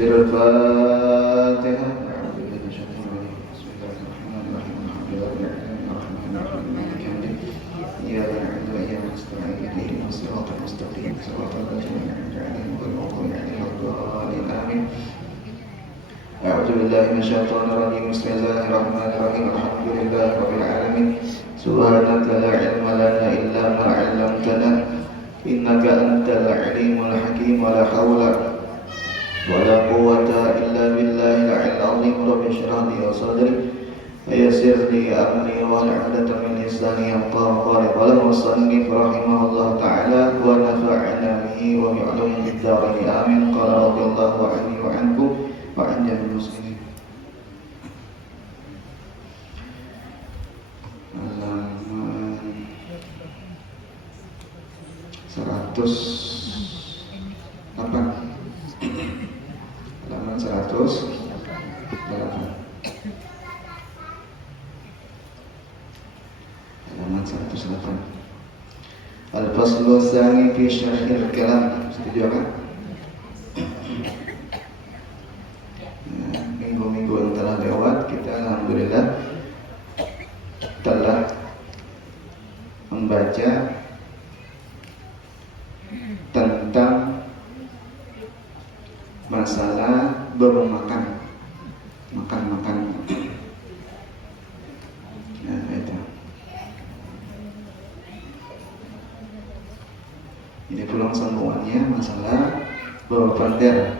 الفاتحة. إياك نعبد وإياك نستعين اهدنا الصراط المستقيم صراط الذين أنعمت عليهم غير المغضوب عليهم ولا الضالين آمين. أعوذ بالله من الشيطان الرجيم. بسم الله الرحمن الرحيم. الحمد لله رب العالمين. سبحانك لا علم لنا إلا ما علمتنا إنك أنت العليم الحكيم. ولا حول ولا قوة إلا بالله العلي العظيم. رب اشرح لي صدري ويسر لي أمري واحلل عقدة من لساني يفقهوا قولي. قال المصنف رحمه الله تعالى ونفعنا به وبعلومه في الدارين آمين. قال رضي الله عني وعنكم وعن جميع المسلمين. Halaman 108. Halaman 108. Halaman 108. Al-faslu tsani fi syarhil kalam. Setuju kan? Minggu-minggu yang telah lewat kita alhamdulillah telah membaca tentang masalah bermakan, makan. Nah, itu. Ini pulang sambungannya masalah berpandar.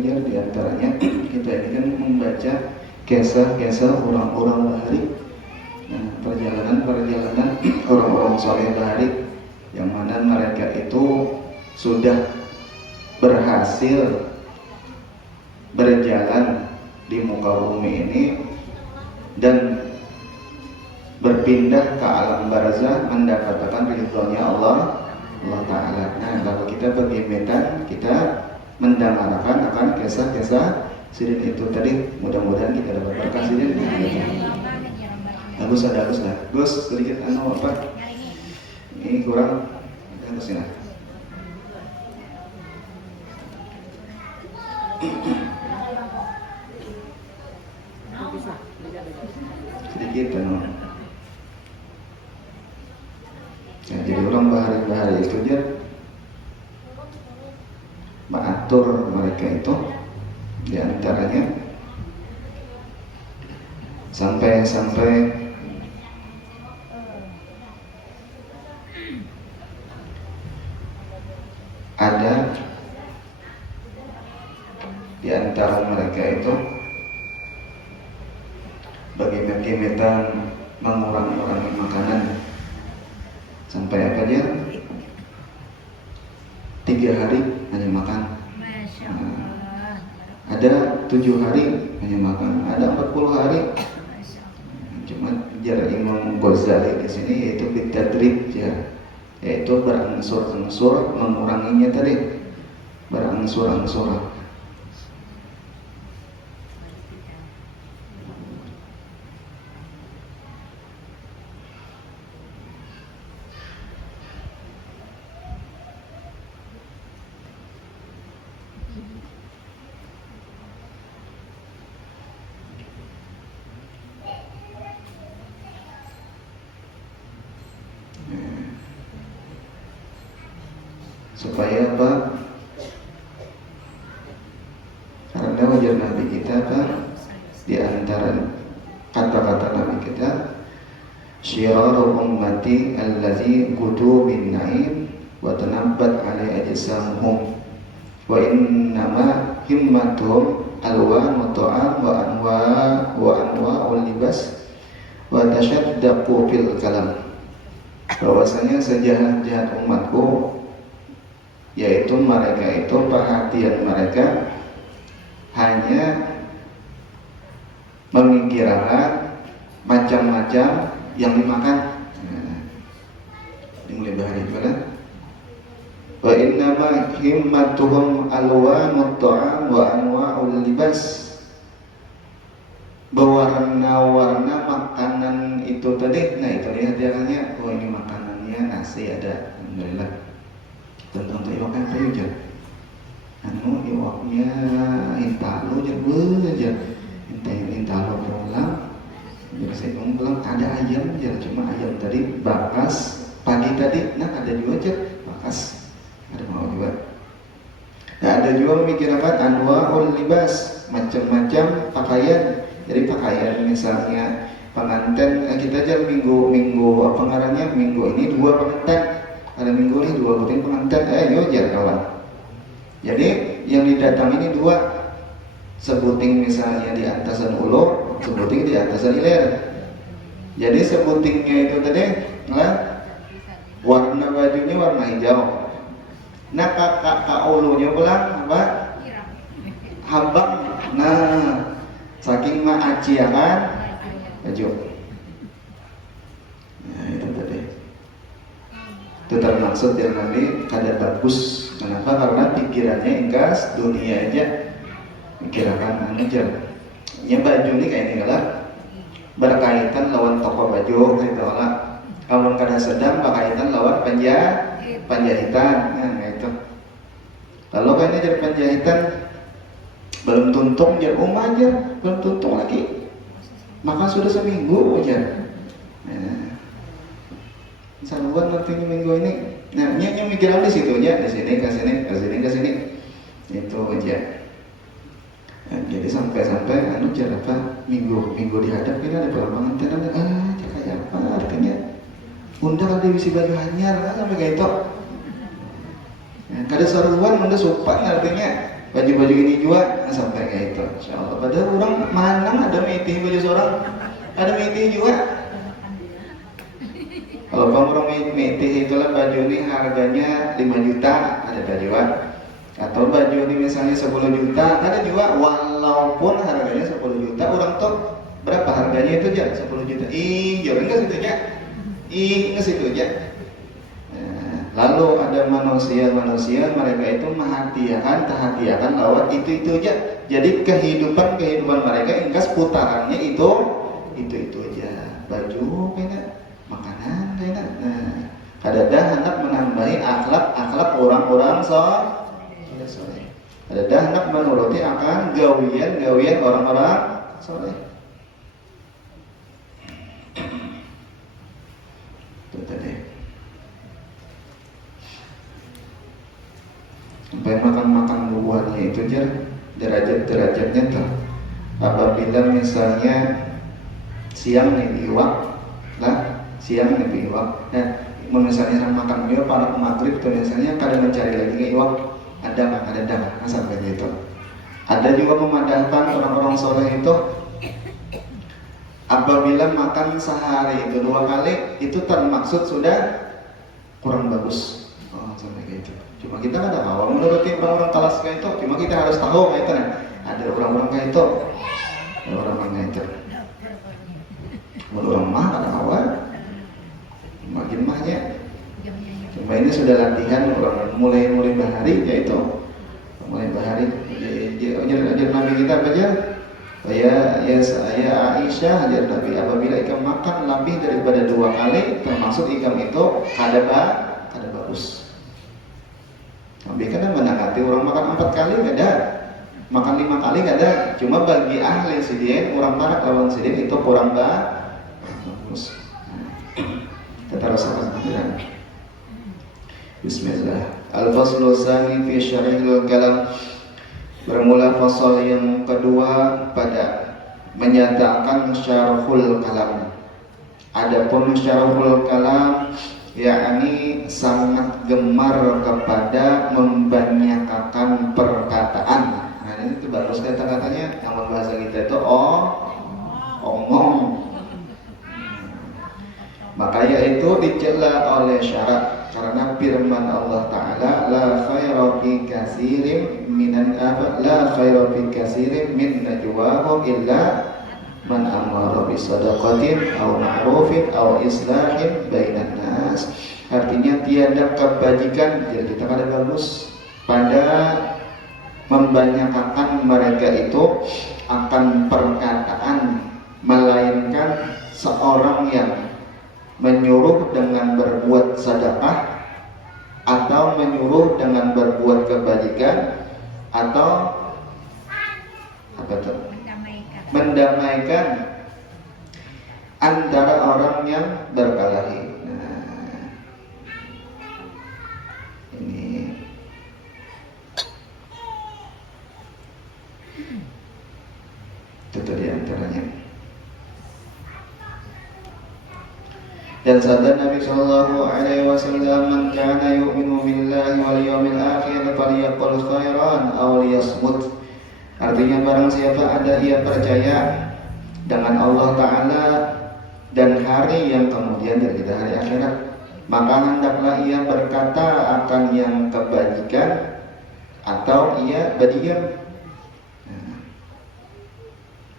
Di antaranya kita ini kan membaca kisah-kisah orang-orang bahari, perjalanan orang-orang soleh bahari, yang mana mereka itu sudah berhasil berjalan di muka bumi ini dan berpindah ke alam barzah mendapatkan ridhonya Allah Ta'ala. Nah, kalau kita bergebetan, kita mendengarkan akan kisah-kisah sirin itu tadi. Mudah-mudahan kita dapat berkah sirin. Bagus lah. Gus, sedikit apa? Ini kurang. Kita sini. Sedikit nah, jadi orang bahari itu dia mengatur mereka itu, diantaranya sampai ada diantara mereka itu bagaimana mengurangi makanan sampai apa dia 3 hari hanya makan. Ada 7 hari hanya makan, ada 40 hari. Cuma jar Imam Ghazali di sini yaitu bitadrib ya, yaitu berangsur-angsur menguranginya tadi, berangsur-angsur. Supaya apa? Karena wajar Nabi kita apa? Di antara kata-kata Nabi kita, syiraru ummati allazi gudu bin na'im wa tanabbat alai ajsamuhum wa innama himmatuhum alwan wa ta'am wa anwa'ul libas wa tashaddaqu fil kalam. Bahwasanya sejahat-jahat umatku, yaitu mereka itu perhatian mereka hanya memikirkan macam-macam yang dimakan. Ini mulai bahari kan? Wa innama himmatuhum alwanut ta'am wa anwa'ul libas. berwarna-warna makanan itu tadi. Nah itu lihat hadiahnya, oh ini makanannya nasi ada, alhamdulillah. Tentang tuh iwak apa aja, anu iwaknya intalo aja, intalo pulang. Jadi saya pulang ada ayam aja, cuma ayam tadi bakas pagi tadi, nah ada juga aja bakas, ada mau juga. Nah ada juga mikir apa, anwaul libas, macam-macam pakaian. Jadi pakaian misalnya pengantin, kita aja minggu apa ngarannya, minggu ini 2 pengantin, ada minggu ini 2 rutin pengantin, yuk jangan kawan. Jadi yang didatang ini 2, sebuting misalnya di atasan ulo, sebuting di atasan iler. Jadi sebutingnya itu tadi, warna bajunya warna hijau. Nah kakak ulunya pulang apa? Habang. Nah saking maaciakan baju. Nah itu tadi. Itu termaksud yang Nabi kada bagus. Kenapa? Karena pikirannya ingkas dunia aja, pikiran aja. Ya baju ini kayak ini lah, berkaitan lawan toko baju gitu lah. Kalau kada sedang berkaitan lawan penjahitan, nah itu. Kalau kayaknya jadi penjahitan belum tuntung jadi aja, belum tuntung lagi, maka sudah seminggu aja. Saluan artinya minggu ini. Nah, yang mikiran di situ aja, di sini ke sini, ke sini ke sini, itu aja. Nah, jadi sampai anu cara apa minggu dihadap ini ada pelambangan tenan, kayak apa artinya? Undang ada bisi baju hanyar, sampai kayak itu. Nah, kada saruan, unda sopan artinya baju-baju ini juga sampai kayak itu. Insyaallah. Padahal orang manang ada meeting baju seorang, ada meeting juga. Kalau orang meeting itulah baju ini harganya 5 juta, ada bajuan. Atau baju ini misalnya 10 juta, ada juga. Walaupun harganya 10 juta, orang tuh berapa harganya itu aja 10 juta. Jangan ke situ aja. Ke situ aja. Lalu ada manusia mereka itu tahatiakan lawat itu aja. Jadi kehidupan mereka ingkas putarannya itu aja. Baju kayaknya, makanan kayaknya. Nah, kadang hendak menambahi akhlak orang-orang soleh. Kadang hendak menuruti akan gawian orang-orang soleh. Itu tadi. Sampai makan buahnya itu aja derajatnya tuh. Apabila misalnya siang nih iwak, nah misalnya makan iwak pada maghrib tuh misalnya kadang mencari lagi iwak, ada nggak sampai gitu. Ada juga memandangkan orang-orang soleh itu apabila makan sehari itu 2 kali itu termaksud sudah kurang bagus. Sampai gitu. Cuma kita kada tahu menuruti orang-orang kelas kayak itu. Cuma kita harus tahu kayak itu. Ada orang-orang kayak itu. Orang-orang kayak itu. Orang mah kada awal. Makin mahnya. Cuma ini sudah latihan orang mulai bahari ya itu. Mulai bahari. Ajar Nabi kita apa aja? Saya Aisyah ajar Nabi apabila ikan makan lebih daripada 2 kali termasuk ikan itu kada bagus. Nabi kan menangati orang makan 4 kali nggak ada, makan 5 kali nggak ada. Cuma bagi ahli sidin orang barat lawan sidin itu kurang bagus. Kita rasakan kemudian. Bismillah. Al-faslu tsani fi syarhil kalam. Bermula fasal yang kedua pada menyatakan syarhul kalam. Adapun syarhul kalam yakni sangat gemar kepada membanyakkan perkataan. Nah ini tuh bagus kata-katanya yang bahasa kita itu omong. Makanya itu dicela oleh syarat karena firman Allah Ta'ala la khayra fi katsirin min najwahum illa man amara bi shadaqatin aw ma'rufin aw islahin bainan nas. Artinya tiada kebajikan, jadi kita pada bagus pada membanyakkan mereka itu akan perkataan kebalikan seorang yang menyuruh dengan berbuat sedekah atau menyuruh dengan berbuat kebaikan atau apa itu? Mendamaikan antara orang yang berkelahi. Nah, ini itu tadi antaranya. Dan sabda Nabi Shallallahu Alaihi Wasallam, "Man kana yu'minu billahi wal yawmil akhir falyaqul khairan aw liyasmut." Artinya barang siapa ada ia percaya dengan Allah Ta'ala dan hari yang kemudian dari kita hari akhirat, maka hendaklah ia berkata akan yang kebajikan atau ia berdiam.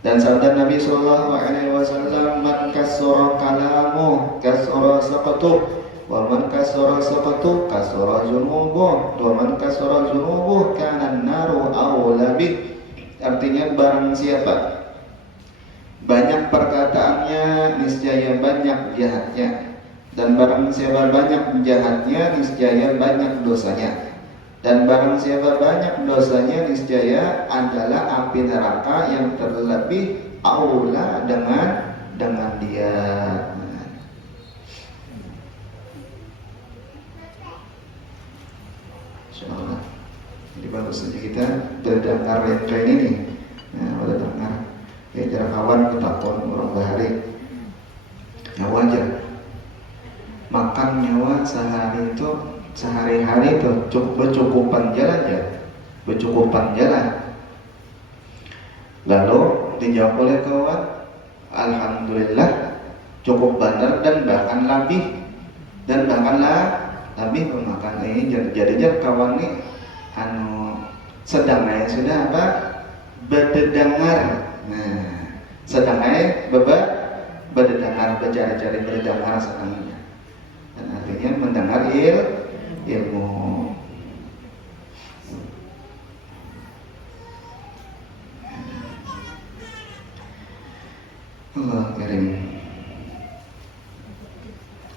Dan sabda Nabi Sallallahu Alaihi Wasallam, "Man kasura kalamu kasura saqatuh, wa man kasura saqatuh kasura zunubuh, wa man kasura zunubuh kana an-naru awla bih." Artinya barang siapa banyak perkataannya, niscaya banyak jahatnya. Dan barang siapa banyak jahatnya, niscaya banyak dosanya. Dan barang siapa banyak dosanya, niscaya adalah api neraka yang terlebih aula dengan dia. Insyaallah. Jadi baru saja kita berdengar yang kayak ini. Nah, berdengar ya cara kawan kita pun orang bahari. Nyawa aja. Makan nyawa sehari-hari itu bercukupan jalan. Lalu dijawab oleh kawan, alhamdulillah cukup benar dan bahkan lebih memakan ini. Jadi kawan ini sedang sudah apa? Berdengar. Nah, sedang berdengar, bercari-cari berdengar sebenarnya. Dan artinya mendengar ilmu. Allah karim.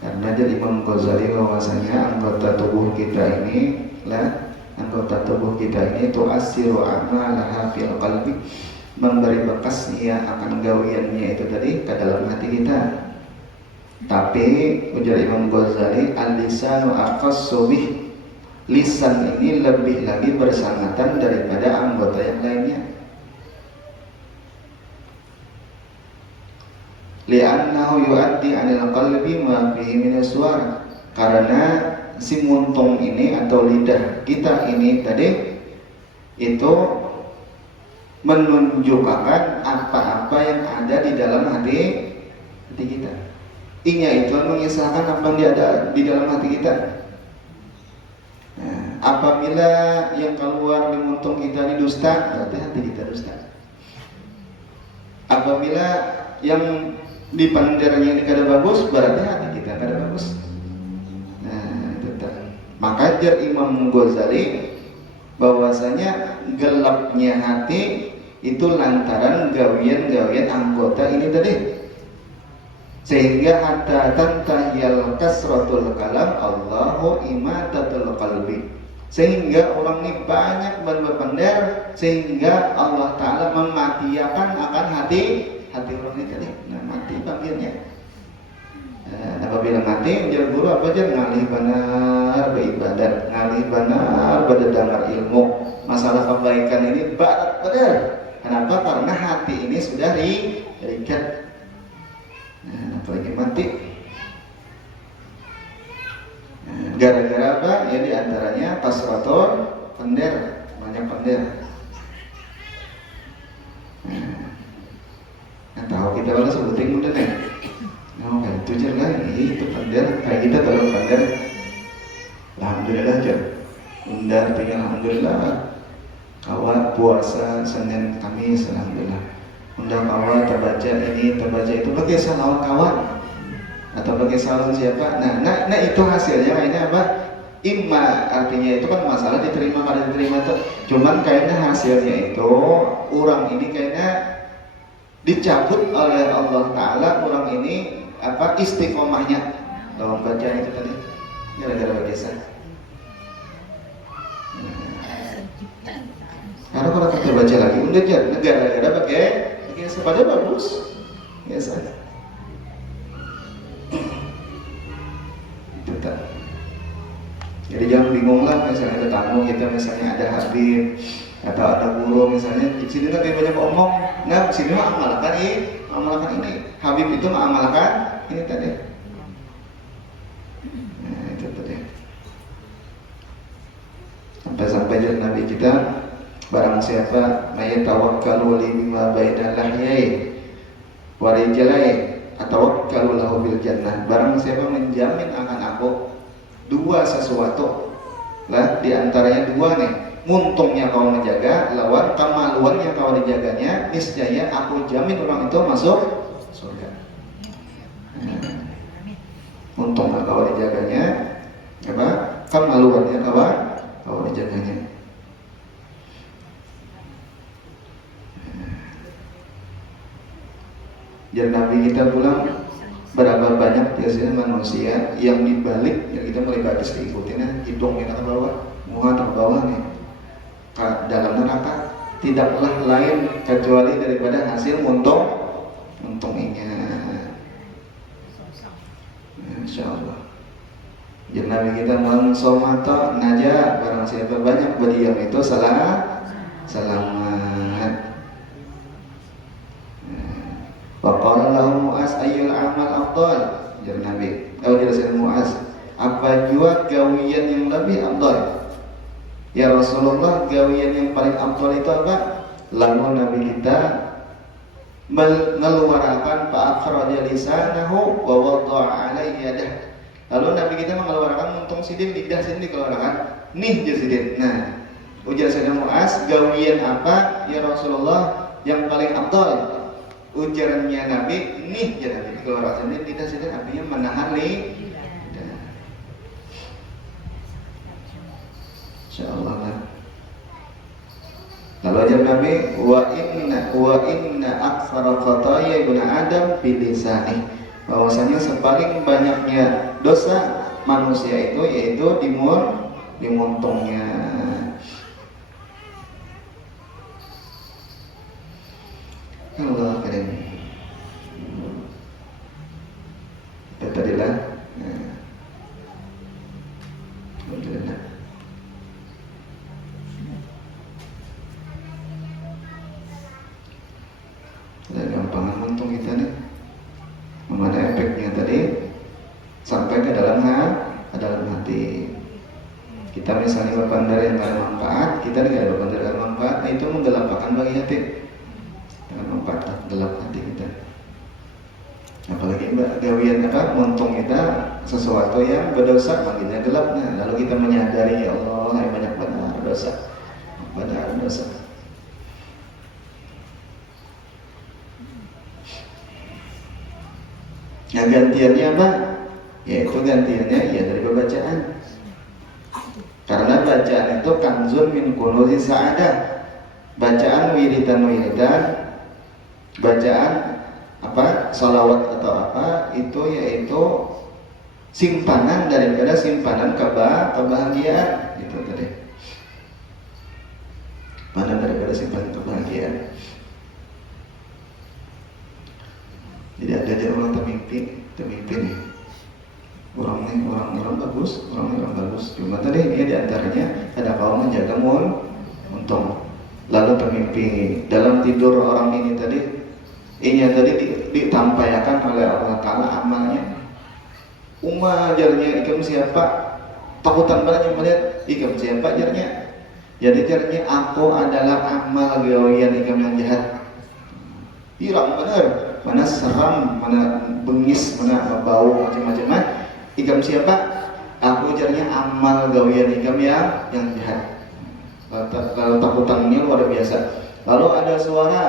Karena jadi Imam Ghazali bahwasanya anggota tubuh kita ini itu asiru amalaha fil qalbi, memberi bekas ia akan gawiannya itu tadi ke dalam hati kita. Tapi ujar Imam Ghazali, al-lisanu akhassu bih, lisan ini lebih lagi bersangatan daripada anggota yang lainnya. Li'annahu yu'addi 'anil qalbi ma fihi min aswar, karena si muntung ini atau lidah kita ini tadi itu menunjukkan apa-apa yang ada di dalam hati kita. Inya itu mengisahkan apa yang ada di dalam hati kita. Nah, apabila yang keluar di muntung kita ini dusta, berarti hati kita dusta. Apabila yang di pandernya ini kada bagus, berarti hati kita kada bagus. Nah, itu tadi. Maka jar Imam Ghazali bahwasanya gelapnya hati itu lantaran gawian-gawian anggota ini tadi. Sehingga hatta tantahiyal kasratul kalam Allahu imatatul qalbi. Sehingga orang ini banyak berpendar sehingga Allah Ta'ala mematiakan akan hati orang ini tadi. Nah, mati bagiannya. Apabila mati, menjadi guru apa aja? Ngalih benar beribadat, ngalih benar berdengar ilmu. Masalah kebaikan ini benar. Kenapa? Karena hati ini sudah diikat. Nah, apalagi mati. Nah, gara-gara apa? Ya diantaranya kasratul pender, banyak pender. Nah, tahu kita kalau sebutin mudah nih. Nah, kayak itu aja lah, itu pender. Kayak kita kalau pender, alhamdulillah aja. Undar tinggal alhamdulillah. Kawat puasa Senin Kamis alhamdulillah. Undang kawan terbaca ini terbaca itu pakai salam kawan atau pakai salam siapa? Nah itu hasilnya ini apa? Imma, artinya itu kan masalah diterima kada diterima tuh. Cuman kayaknya hasilnya itu orang ini kayaknya dicabut oleh Allah Ta'ala orang ini istiqomahnya dalam bacaan itu tadi gara-gara berdosa. Karena kalau kita baca lagi udah negara-negara pakai pada bagus biasa. Itu tak. Jadi jangan bingung lah misalnya ada tamu kita, misalnya ada habib atau ada guru misalnya, di sini kan banyak omong, nah sini mah amalkan ini, habib itu mah amalkan ini tadi. Nah itu tadi. Sampai dari Nabi kita, barang siapa mayatawakkalu lima baina lahyai wa rijlai atawakkalu lahu bil jannah. Barang siapa menjamin akan aku dua sesuatu lah, diantaranya dua nih, muntungnya kau menjaga lawan kemaluannya kau dijaganya, niscaya aku jamin orang itu masuk surga. Untungnya kau dijaganya kemaluannya kau dijaganya. Dan Nabi kita pulang, berapa banyak biasanya manusia yang dibalik yang kita mulai batas diikutin, hidungnya ke bawah, muka ke bawah nih, dalam neraka tidaklah lain kecuali daripada hasil untungnya. Insyaallah. Jadi Nabi kita somata naja, barang siapa banyak berdiam itu selamat. Waqala lahu Mu'az ayyul amal afdal. Jadi Nabi, jelasin Mu'az, apa jua gawian yang lebih afdal? Ya Rasulullah, gawian yang paling afdal itu apa? Lalu Nabi kita mengeluarkan fa'akhraja lisanahu wa wada'a alaihi yadah. Lalu Nabi kita mengeluarkan muntung sidin, lidah sidin dikeluarkan. Nih sidin. Nah, ujar Sayyidina Mu'az, gawian apa ya Rasulullah yang paling afdal? Ujarannya Nabi, nih ya Nabi dikeluarkan sidin, lidah sidin artinya menahan lidah. Insyaallah kan. Lalu ajar Nabi, wa inna aktsara khataya ibnu Adam fi lisani. Bahwasanya sepaling banyaknya dosa manusia itu yaitu di muntungnya. Allah keren. Itu tadilah. Alhamdulillah. Ada gampangan untung kita nih. Mana efeknya tadi sampai ke dalam hati. Kita misalnya berpandang yang gak ada manfaat, kita tidak ada berpandang yang manfaat, nah itu menggelapakan bagi hati. Dengan manfaat gelap hati kita. Apalagi gawian untung kita sesuatu yang berdosa, makinnya gelapnya. Lalu kita menyadari, ya Allah, banyak benar dosa. Nah gantiannya apa? Yaitu gantiannya ya dari pembacaan. Karena bacaan itu kanzun min kunuzi sa'adah. Bacaan wiridan, bacaan salawat atau itu yaitu simpanan daripada simpanan kebahagiaan. Itu tadi. Mana daripada simpanan kebahagiaan. Jadi ada orang termimpi nih. Orang bagus. Cuma tadi dia diantaranya ada kaum menjaga untung. Lalu termimpi dalam tidur orang ini tadi, ditampaikan oleh Allah Ta'ala amalnya. Jarnya ikam siapa? Takutan banget melihat ikam siapa jarnya. Jadi jarnya aku adalah amal gawian ikam yang jahat. Hilang benar. Mana seram, mana bengis, mana bau macam-macam. Ikam siapa? Aku ujarnya amal gawian ikam yang jahat. Lalu takutannya luar biasa. Lalu ada suara.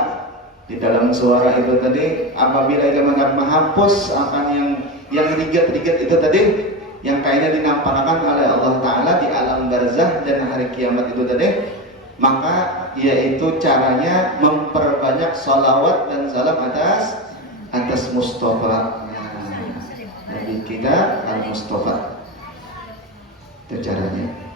Di dalam suara itu tadi, apabila ikam akan menghapus akan yang rigat-rigat itu tadi, yang kayaknya dinampakkan oleh Allah Ta'ala di alam barzah dan hari kiamat itu tadi, Maka yaitu caranya memperbanyak sholawat dan salam atas Mustafa. Nabi kita Al-Mustafa. Itu caranya.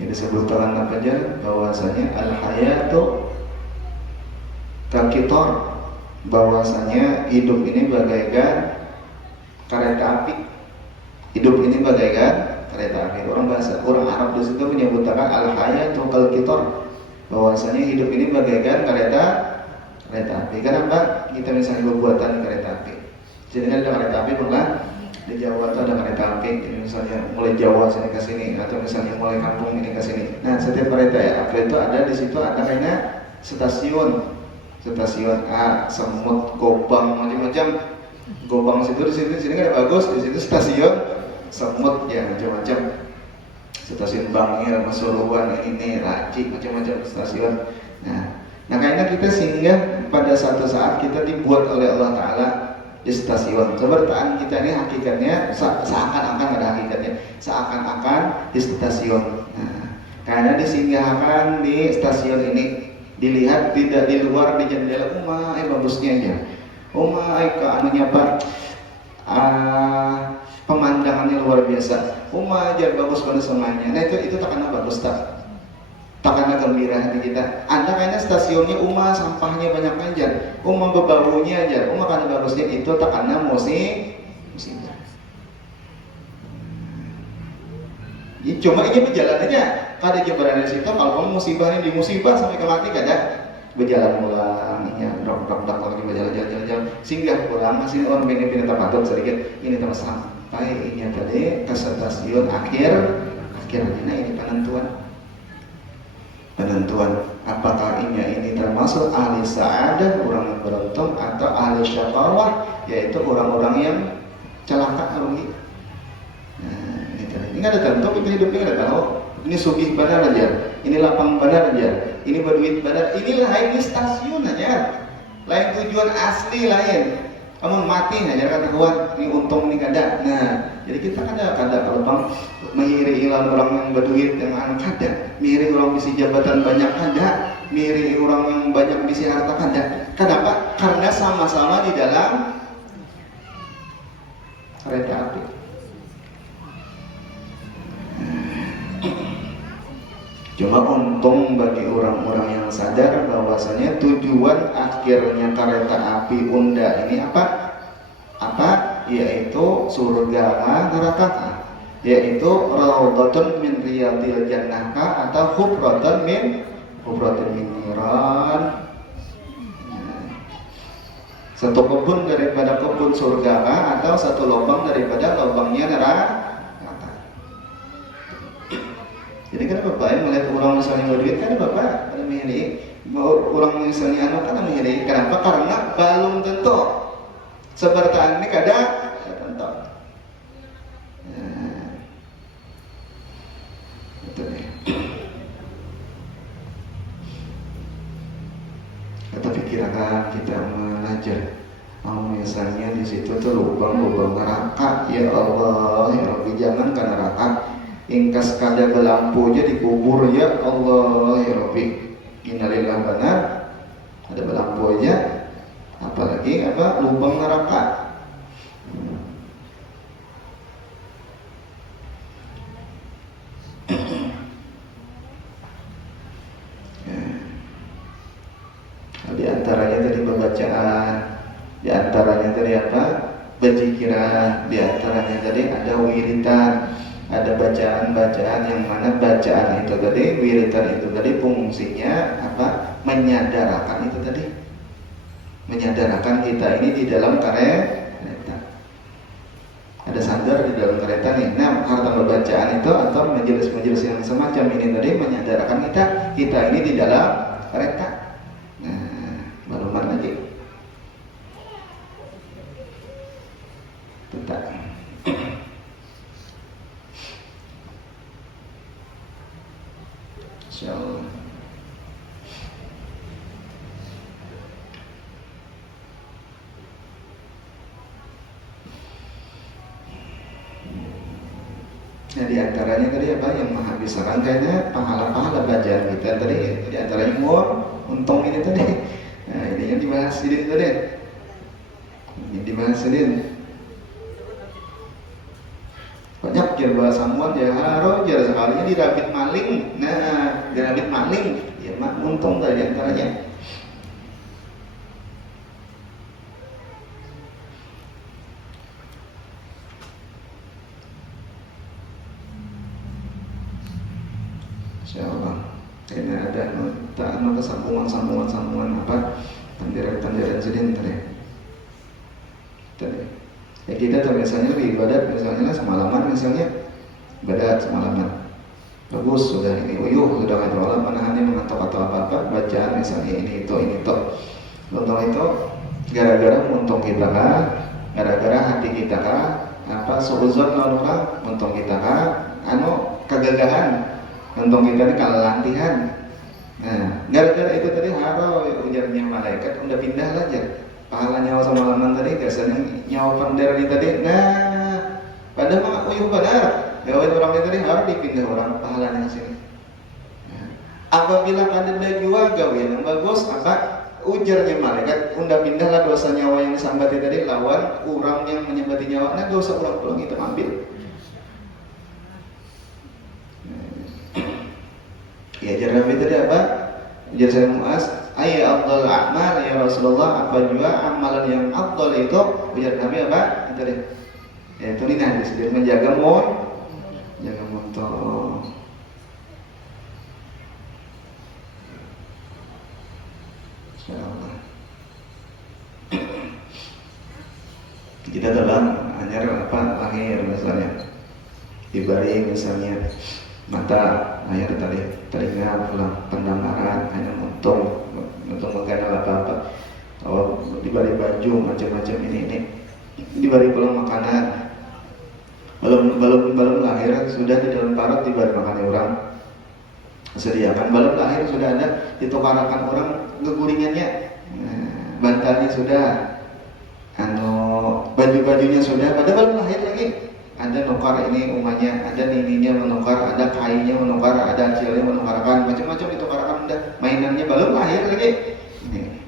Jadi disebutkan apa aja bahwasanya al-hayatu kakitor, bahwasanya hidup ini bagaikan kereta api. Hidup ini bagaikan kereta api. Orang Arab di situ menyebutkan al-hayatu kakitor, bahwasanya hidup ini bagaikan kereta api. Kenapa? Kita misalnya berbuatan kereta api. Jadi ada kereta api pernah di Jawa itu ada kereta api, jadi misalnya mulai Jawa sini ke sini, atau misalnya mulai kampung ini ke sini. Nah, setiap kereta api itu ada di situ ada kayaknya stasiun A, Semut, Gobang, macam-macam. Gobang situ di sini kan bagus, di situ stasiun Semut ya macam-macam. Stasiun Bangil, Pasuruan, ini Raci, macam-macam stasiun. Nah kayaknya kita singgah pada satu saat kita dibuat oleh Allah Ta'ala di stasiun. Kebertaan kita ini hakikatnya seakan-akan ada hakikatnya, seakan-akan di stasiun. Nah, karena disinggahkan di stasiun ini, dilihat tidak di luar di jendela, bagusnya aja. Anunya Pak, pemandangannya luar biasa. Aja bagus pada semuanya. Nah itu tak karena bagus tak karena gembira hati kita. Anda kayaknya stasiunnya sampahnya banyak aja, bebaunya aja, karena bagusnya itu tak karena musibah. Cuma ini berjalan aja, kada berada di situ. Kalau kamu musibahnya di musibah sampai ke mati kada berjalan pulang, ya dok lagi berjalan, singgah pulang masih orang pindah tempat sedikit. Ini tempat sampai ini tadi ke stasiun akhirnya. Nah ini penentuan apakah ini termasuk ahli sa'adah, orang yang beruntung, atau ahli syaqawah, yaitu orang-orang yang celaka rugi. Nah, ini nggak ada tentu, kita hidupnya nggak ada tahu. Ini sugih benar aja, ini lapang benar aja, ini berduit benar. Ini lain stasiun aja, lain tujuan asli lain. Kamu mati aja kan kawan, ini untung ini kada. Nah, jadi kita kada kalau bang mengiri ilang orang yang berduit yang kada, miri orang bisi jabatan banyak kada, miri orang yang banyak bisi harta kada. Kenapa? Karena sama-sama di dalam kereta api. Cuma untung bagi orang-orang yang sadar bahwasanya tujuan akhirnya kereta api Unda ini apa? Yaitu surga neraka, yaitu raudhatun min riyadil jannah atau hufratun min niran. Satu kebun daripada kebun surga atau satu lubang daripada lubangnya neraka. Jadi kan bapak yang melihat orang misalnya berduit kan bapak ada mihiri, orang misalnya anak kan mihiri. Kenapa? Karena belum tentu sebertaan ini kada tentu. Nah, itu nih. Kata pikiran kita belajar, misalnya di situ tuh lubang neraka. Ya Allah, ya Rabbi, jangan ke neraka. Ingkas kada belampu aja dikubur, ya Allah ya Rabbi. Innalillah, benar ada belampu aja, apalagi lubang neraka. Di antaranya tadi pembacaan, di antaranya tadi berzikirah, di antaranya tadi ada wiridan. Ada bacaan-bacaan yang mana bacaan itu tadi, wiridan itu tadi fungsinya menyadarkan itu tadi, menyadarkan kita ini di dalam kereta. Ada sandar di dalam kereta nih. Nah, harta bacaan itu atau majelis-majelis yang semacam ini tadi menyadarkan kita ini di dalam kereta. Nah, baru lagi. Tetap. Insyaallah. Nah, di antaranya tadi apa yang menghabiskan kayaknya pahala-pahala belajar kita tadi, di antaranya untung ini tadi. Nah, ini yang dibahas sidin tadi. Ini dibahas sidin. Banyak jar bahasa muan ya haro jar sekalinya dirabit maling. Nah, dirabit maling, ya mak untung tadi antaranya. Insyaallah. Ini ada sambungan apa? Tandiran sidin tadi. Ya kita tuh misalnya ibadat misalnya semalaman misalnya ibadat semalaman bagus sudah ini sudah ada Allah menahannya mengantuk atau apa bacaan misalnya ini itu untung itu gara-gara untung kita kah gara-gara hati kita kah apa suuzon orang untung kita kah kegagahan untung kita ini kelatihan. Nah gara-gara itu tadi ujarnya malaikat udah pindah aja pahala nyawa sama laman tadi, biasanya nyawa pandera di tadi. Nah, padahal mah uyuh benar. Gawain orang itu tadi harus dipindah orang pahalanya ke sini. Nah, apabila pandera jua gawain yang bagus, apa ujarnya malaikat, unda pindahlah dosa nyawa yang disambati tadi lawan orang yang menyambati nyawa. Nah, dosa orang pulang itu ambil. Ya jarang itu tadi apa? Ujar saya Muaz. Ayat afdal amal ya Rasulullah, apa juga amalan yang afdal itu ujar Nabi apa? Itu deh. Ya itu nih hadis dia menjaga jaga motor. Insyaallah. Kita dalam hanya apa lahir misalnya diberi misalnya mata air tadi telinga pulang pendengaran hanya untung mengenal apa-apa diberi baju macam-macam ini diberi pulang makanan belum lahir sudah di dalam perut diberi makanan orang sediakan belum lahir sudah ada ditukarakan orang keguringannya bantalnya sudah baju-bajunya sudah padahal belum lahir lagi ada nukar ini umanya, ada nininya menukar, ada kainnya menukar, ada acilnya menukarkan, macam-macam ditukarkan, udah mainannya belum lahir lagi. Ini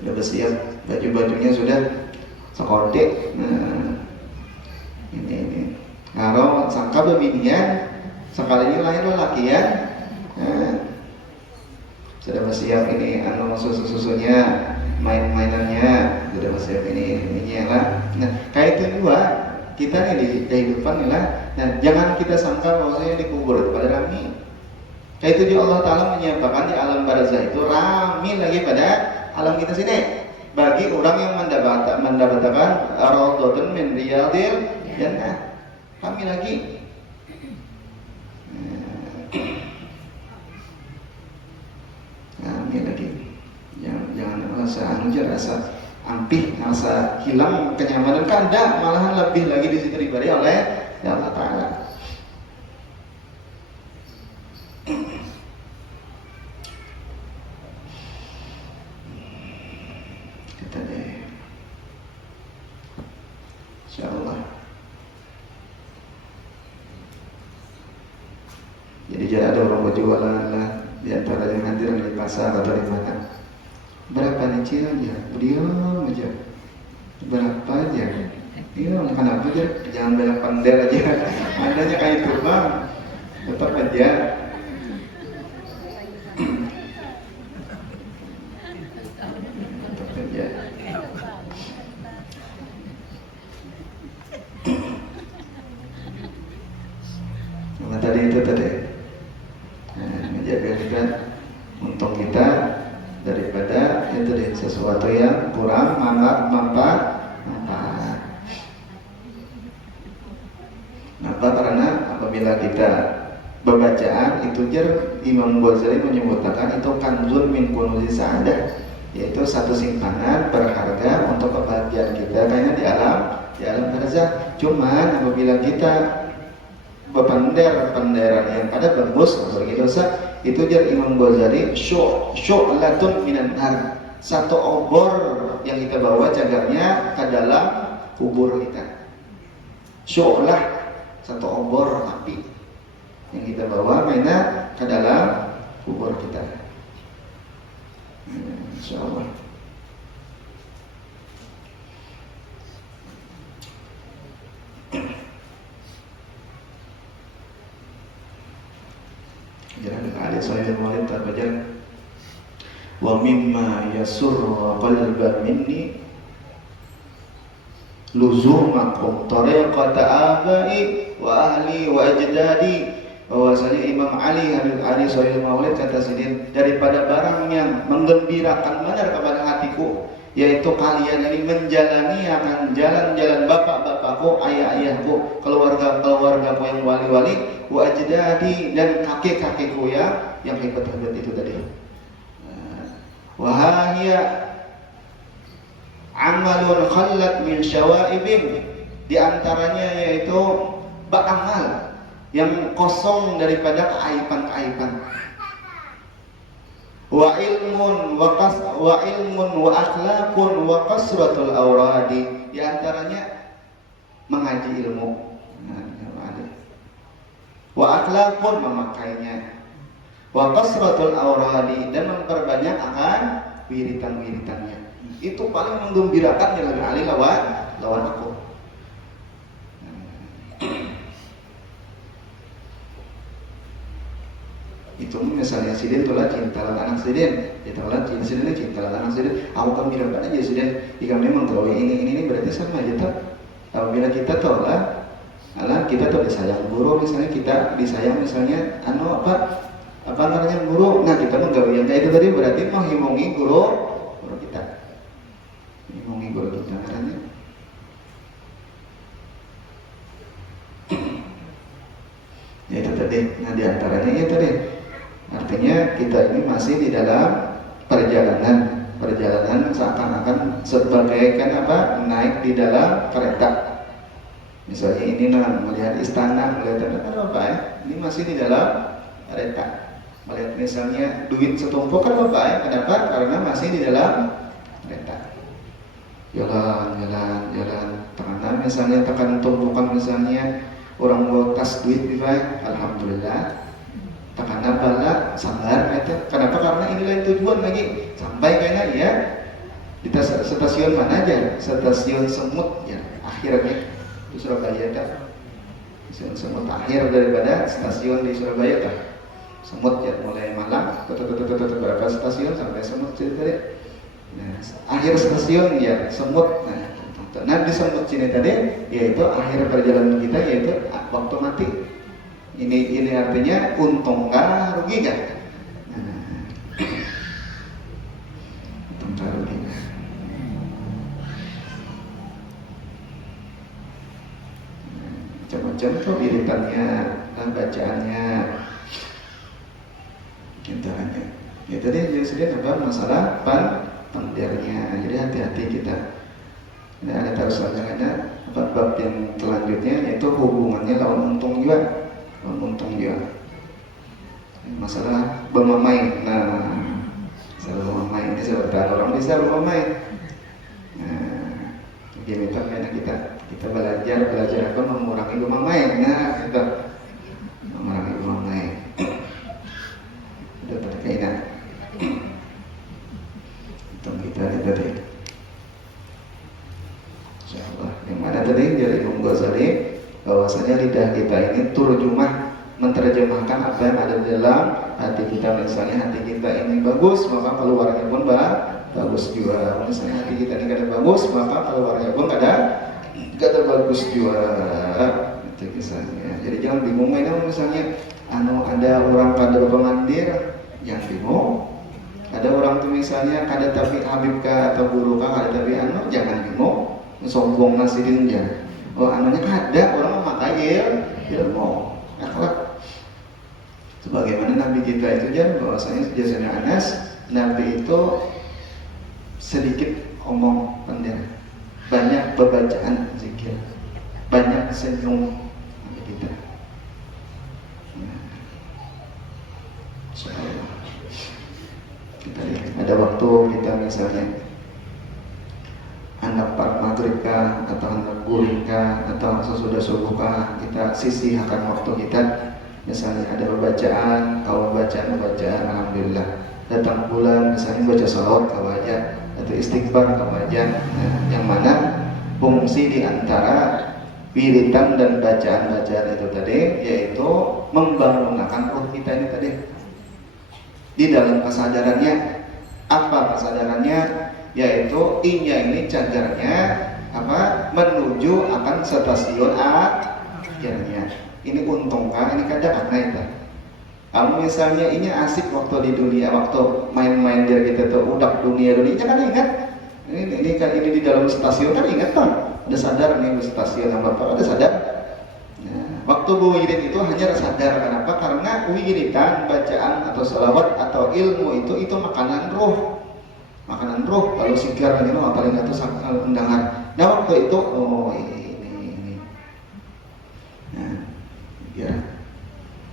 sudah bersiap, baju-bajunya sudah sekodik. Nah, ini. Kalau sangka bebinian, sekalinya lahir lelakian, sudah bersiap ini, susunya, mainannya, sudah bersiap ininya lah. Nah, kayak itu juga. Kita nih di kehidupan lah, nah jangan kita sangka bahwasanya dikubur pada rami. Kayak itu juga Allah Ta'ala menyiapkan di alam barzah itu rami lagi pada alam kita sini. Bagi orang yang mendapatkan raudhatun min riyadil jannah, rami lagi. Rami lagi. Jangan rasa ampih, rasa hilang kenyamanan kan ada, malahan lebih lagi di situ diberi oleh Allah Ta'ala. Kita deh, insyaallah. Jadi jangan ada orang berjualan lah di antara yang hadir di pasar atau di mana. Berapa nih aja, diam aja. Berapa aja? Iya, kenapa aja? Jangan banyak pandel aja. Adanya kayak itu bang, tetap aja. Tetap aja. Nah, tadi itu menjaga kita, untung kita daripada itu deh sesuatu yang kurang manfaat. Kenapa? Karena apabila kita bacaan itu Imam Ghazali menyebutkan itu kanzun min kunuzi sa'adah, yaitu satu simpanan berharga untuk kebahagiaan kita kayaknya di alam barzah. Cuman apabila kita penderan yang pada bagus berarti dosa itu Imam Ghazali syu'latun minan nar, satu obor yang kita bawa cagarnya ke dalam kubur kita. Syu'lah satu obor api yang kita bawa mainnya ke dalam kubur kita. Insyaallah. Jangan ada saya Maulid terbaca. Wa mimma yasurru qalban minni luzumakum tariqata abai wa ahli wa ajdadi. Bahwasanya Imam Ali Sahih Maulid kata Sidin, daripada barang yang menggembirakan benar kepada hatiku, yaitu kalian ini menjalani akan jalan-jalan bapak-bapakku, ayah-ayahku, keluarga-keluargaku yang wali-wali, wa ajdadi, dan kakek-kakekku yang hebat-hebat itu tadi. Wahaya amalun khallat min syawaibin, di antaranya yaitu beramal yang kosong daripada keaiban-keaiban. Wa ilmun wa akhlaqun wa kasratul awradi, di antaranya mengaji ilmu. Wa akhlaqun, memakainya. Wa kasratul awradi, dan memperbanyak akan wiritan-wiritannya. Itu paling menggembirakan yang lebih ahli lawan aku. Itu misalnya Sidin tolak cinta anak Sidin, ditolak cinta Sidin, cinta anak Sidin. Aku kan bilang aja Sidin, jika memang gawe ini berarti sama aja tak. Apabila kita tolak, kita tuh disayang guru, misalnya kita disayang misalnya apa namanya guru, nah kita menggawe yang kayak itu tadi berarti menghimongi guru kita, menghimongi guru kita katanya. Ya itu tadi, nah diantaranya itu tadi, artinya kita ini masih di dalam perjalanan seakan-akan sebagai naik di dalam kereta. Misalnya ini melihat istana, melihat apa ya, ini masih di dalam kereta. Melihat misalnya duit setumpuk kan Bapak ya, kenapa? Karena masih di dalam kereta. Jalan. Karena misalnya tekan tumpukan misalnya orang mau tas duit Bapak, alhamdulillah. Tekan bala sabar itu. Kenapa? Karena ini lain tujuan lagi. Sampai kayaknya ya di stasiun mana aja? Stasiun Semut ya, akhirnya di Surabaya dah. Stasiun Semut akhir daripada stasiun di Surabaya dah. Semut ya, mulai Malang, berapa stasiun sampai Semut tadi. Nah, akhir stasiun ya Semut. Nah di Semut sini tadi, yaitu akhir perjalanan kita, yaitu waktu mati. Ini artinya untung kah, rugi kah? Untung kah, rugi kah? Macam-macam tuh iritannya dan bacaannya. Intinya ya tadi jadi masalah pandirnya. Jadi hati-hati kita. Nah, ada terus ada bab yang selanjutnya yaitu hubungannya lawan untung juga. Masalah bermain. Nah, masalah bermain ini sebentar orang bisa bermain. Nah, begini kan kita belajar apa mengurangi bermain. Nah, kita mengurangi bermain. Udah berkaitan hitung kita tadi insyaallah yang mana tadi dari Imam Ghazali bahwasanya lidah kita ini turjumah, menerjemahkan apa yang ada di dalam hati kita. Misalnya hati kita ini bagus, maka keluarnya pun bagus juga. Misalnya hati kita ini kada bagus, maka keluarnya pun kada bagus juga. Itu kisahnya. Jadi jangan bingung misalnya ada orang pada pemandir, jangan bingung. Ada orang tuh misalnya kada tapi habib kah atau guru kah, kada tapi jangan bingung. Sombong nasihin jangan. Oh anunya ada orang memakai ilmu akhlak. Sebagaimana Nabi kita itu jangan bahwasanya jasanya Anas, Nabi itu sedikit omong pendek, banyak bacaan zikir, banyak senyum Nabi kita. Kita lihat ada waktu kita misalnya anak Pak Maghrib maghribkah atau hendak gurihkah atau sesudah subuhkah, kita sisihkan waktu kita. Misalnya ada bacaan, kalau bacaan alhamdulillah. Datang bulan misalnya baca salawat kawaja atau istighfar kawaja. Nah, yang mana fungsi di antara wiritan dan bacaan-bacaan itu tadi yaitu membangunkan ruh kita ini tadi. Di dalam kesadarannya, apa kesadarannya? Yaitu inya ini cagarnya apa? Menuju akan stasiun akhirnya. Ini untungkah? Ini kadang aneh itu. Kalau misalnya ini asik waktu di dunia, waktu main-main dia kita tuh udah dunia kan ingat. Ini kan ini di dalam stasiun kan ingat kan? Udah sadar nih di stasiun yang bapak, udah sadar. Waktu wirid itu hanya sadar. Kenapa? Karena wiridan, bacaan atau salawat atau ilmu itu makanan roh. Makanan roh. Kalau sigar ini mah paling itu undangan. Nah waktu itu ini. Nah, ya.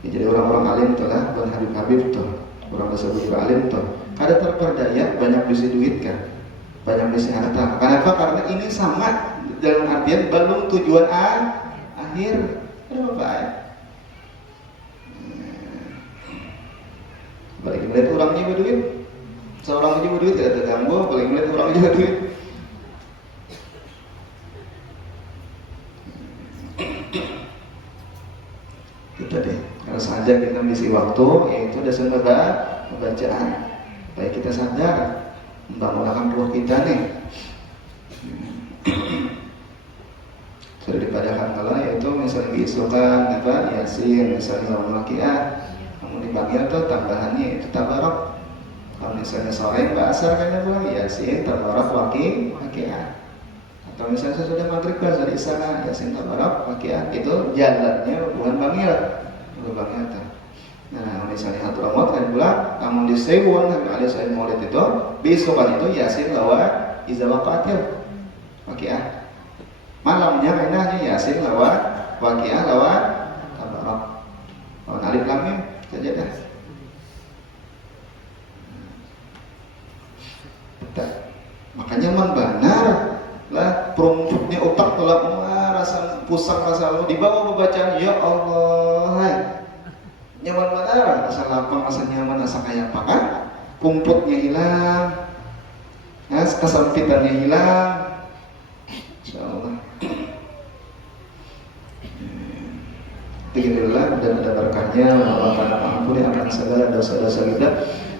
Jadi orang-orang alim tuh lah, Bang Habib tuh, orang tersebut alim tuh. Ada terperdaya, banyak bisa duit kan, banyak bisa harta. Kenapa? Karena ini sama dalam artian belum tujuan akhir. Baik. Balik melihat orangnya berduit, seorang aja berduit tidak terganggu. Balik melihat orang juga berduit. Itu deh. Kalau saja kita mengisi waktu, yaitu dasar bacaan. Supaya kita sadar, membangunkan ruh kita nih. Sudah dipadakan kalau yaitu misalnya diisukan apa yasin misalnya waqiah, kamu dipanggil tuh tambahannya itu tabarok. Kalau misalnya sore asar kayaknya bukan yasin tabarok waqiah. Atau misalnya sudah maghrib kan dari isya yasin tabarok waqiah, itu jalannya bukan panggil tuh. Nah misalnya satu ramad kan pula kamu di sewon ada saya maulid itu besokan itu yasin lawa iza waqatil waqiah. Malamnya mainannya yasin lawan waqiah lawan tabarok. Lawan alif lam mim saja dah. Makanya benar lah perumputnya otak telah rasa pusat rasa lalu dibawa pembacaan ya Allah. Nyaman benar, rasa lapang, rasa nyaman, rasa kayak apa kan? Rumputnya hilang, kesempitannya hilang. Insyaallah. Beginilah dan ada berkahnya Allah Ta'ala mengampuni akan segala dosa-dosa kita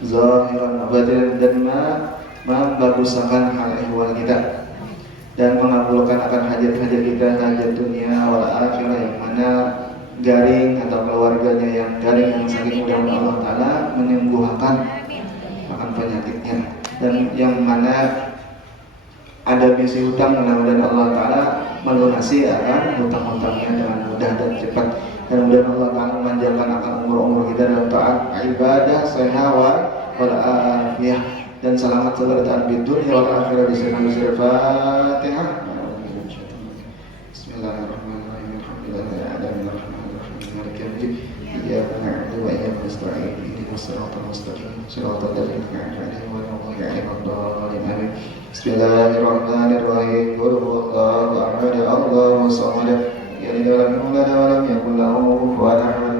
zahiran wa batinan dan membaguskan hal ehwal kita dan mengabulkan akan hajat-hajat kita, hajat dunia wal akhirah yang mana garing atau keluarganya yang garing yang sakit mudah-mudahan Allah Ta'ala menyembuhkan akan penyakitnya dan yang mana ada misi hutang mudah-mudahan Allah Ta'ala melunasi akan hutang-hutangnya dengan mudah dan cepat dan mudah-mudahan Allah Ta'ala memanjangkan akan umur-umur kita dalam taat ibadah sehat wal afiyah dan selamat keberkahan di dunia wal akhirah di sana Al-Fatihah. Bismillahirrahmanirrahim. Alhamdulillahirabbil alamin. Maliki yaumiddin. Iyyaka na'budu wa iyyaka nasta'in. Ihdinas siratal mustaqim. Siratal ladzina an'amta 'alaihim ghairil maghdubi 'alaihim waladdallin. Bismillahirrahmanirrahim. Qul huwallahu ahad. Allahu samad. Lam yalid wa lam yulad wa lam yakul lahu kufuwan ahad.